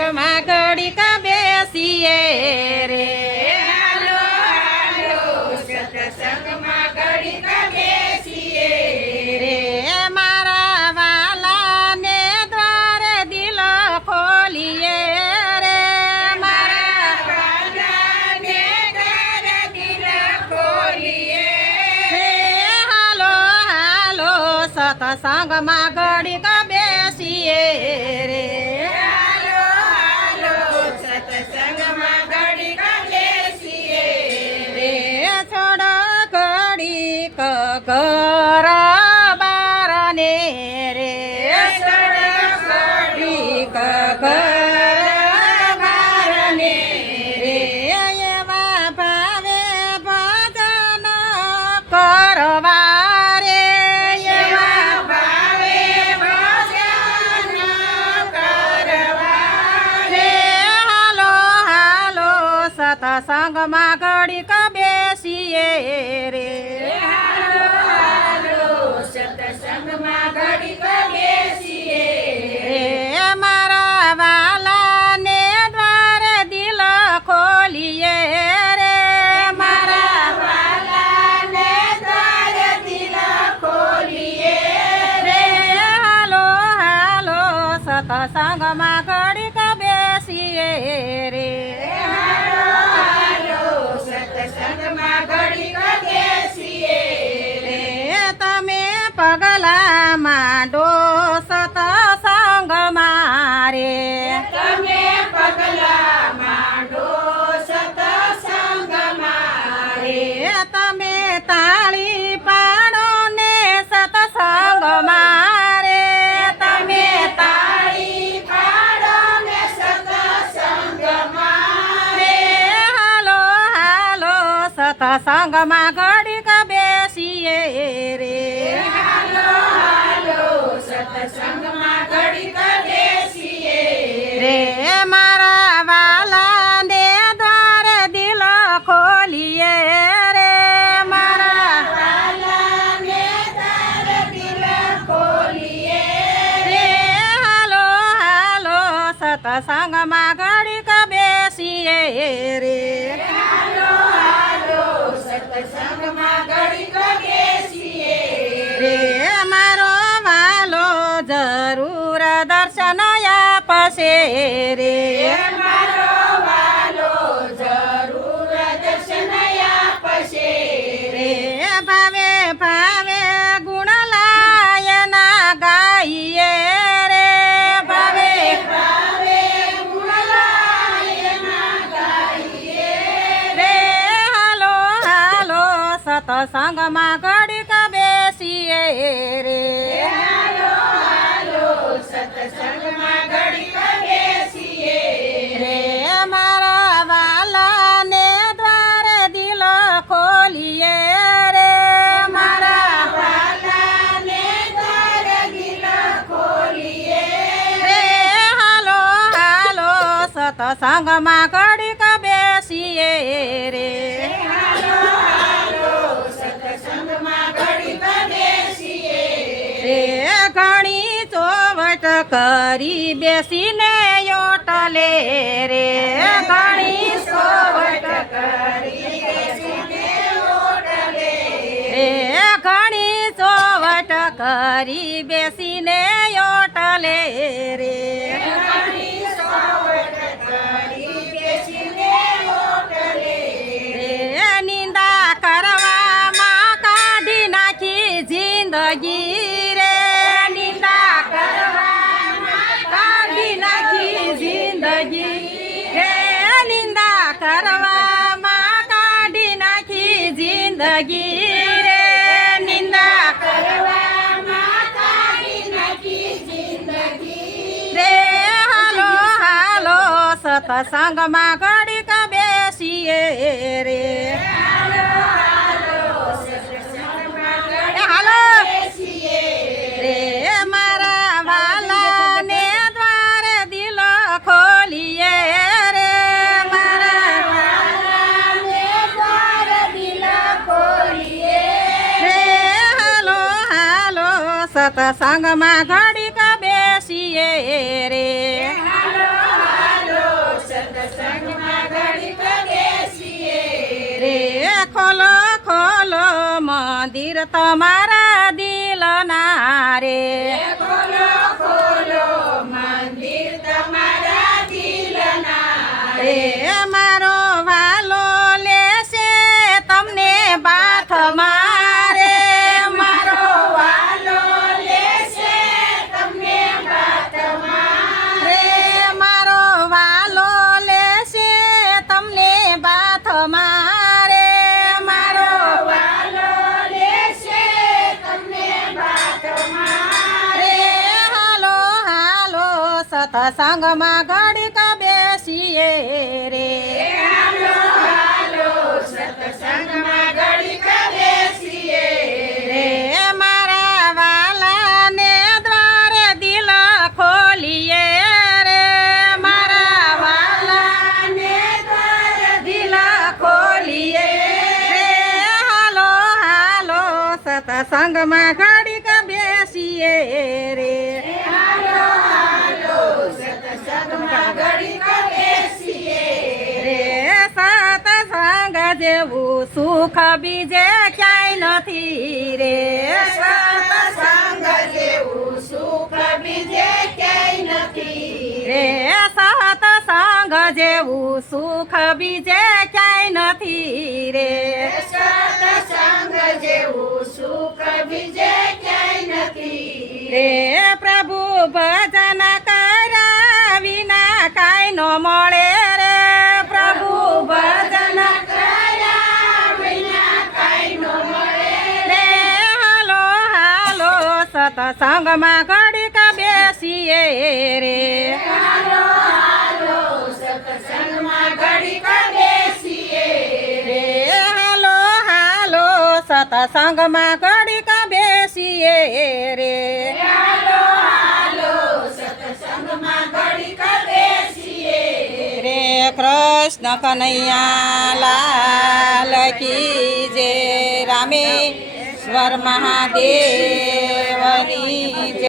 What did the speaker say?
સત્સંગમાં ઘડીક બેસીએ રે. હાલો હાલો સત્સંગમાં ઘડીક બેસીએ રે. મારા વાલાને દ્વારે દિલ ખોલીએ રે. મારા વાલાને ઘર દિલ ખોલીએ રે હાલો હાલો સત્સંગમાં ઘડીક સત્સંગમાં ઘડીક બેસીએ રે. સત્સંગમાં તમે પગલા તો સંગ મારે. તમે પગલા માંડો સત્સંગ મારે. રે તમે તાળી પાડો ને સત્સંગ મારે. તમે તાળી પાડો ને સત્સંગ મારે. રે હાલો હાલો સત્સંગમાં ઘડીક બેસીએ રે. હાલો હાલો સત્સંગમાં ઘડીક બેસીએ. રે મારા આપશે રે. મારો વાલો જરૂર દર્શન આપશે રે. ભાવે ભાવે ગુણ લાયના ગાઈએ રે. ભાવે ભાવે ગુણલાયના ગાઈએ રે. હાલો હાલો સત્સંગમાં ઘડીક બેસીએ રે. હાલો હાલો સતસંગમાં ઘડીક સત્સંગમાં ઘડીક બેસીએ રે. રે ઘણી ચોવટ કરી બેસીને યોટલે રે. ઘણી ચોવટ કરી ઘણી ચોવટ કરી બેસીને સત્સંગમાં ઘડીક બેસીએ રે. હાલો. રે મારા દ્વારે મારા વાલાને દ્વાર દિલ ખોલીએ રે. હાલો હાલો. સત્સંગમાં ઘડીક બેસીએ રે. હાલો હાલો રે ખોલો ખોલો મંદિર તમારા દિલના રે. સતસંગમાં ઘડીક બેસીએ રે. સત્સંગમાં ઘડીક બેસીએ રે. મારા વાલાને દ્વારે દિલ ખોલીએ રે. મારા વાલા ને દ્વાર દિલ ખોલીએ રે. હાલો હાલો સતસંગમાં ઘડીક બેસીએ રે. જેવું સુખ બીજે ક્યાંય નથી રે. સત્સંગ જેવું સુખ બીજે ક્યાંય નથી રે. સતસંગ જેવું સુખ બીજે ક્યાંય નથી રે. સત્સંગ જેવું સુખ બીજે ક્યાંય નથી રે પ્રભુ ભજન કર્યા વિના કાંઈ ન મળે. સતસંગમાં ઘડીકા બેસીએ રે. હાલો હાલો સત્સંગમાં ઘડીક બેસીએ રે. રે કૃષ્ણ કનૈયા લાલ કી રામેશ્વર મહાદેવની